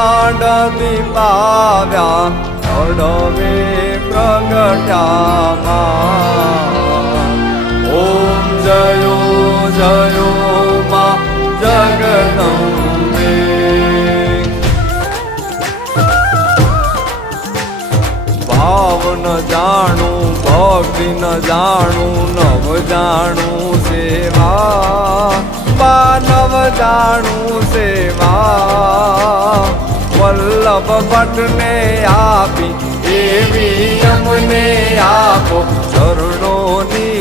બ્રહ્માંડ દીપાવ્યા અડવે પ્રગટ્યામાં ઓમ જયો જયો મા જગદંબે ભાવ ન જાણું ભક્તિ ન જાણું નવ જાણું સેવા નવ જાણું સેવા વલ્લભ ભટ્ટને આપી એવી અમને આપો ચરણોની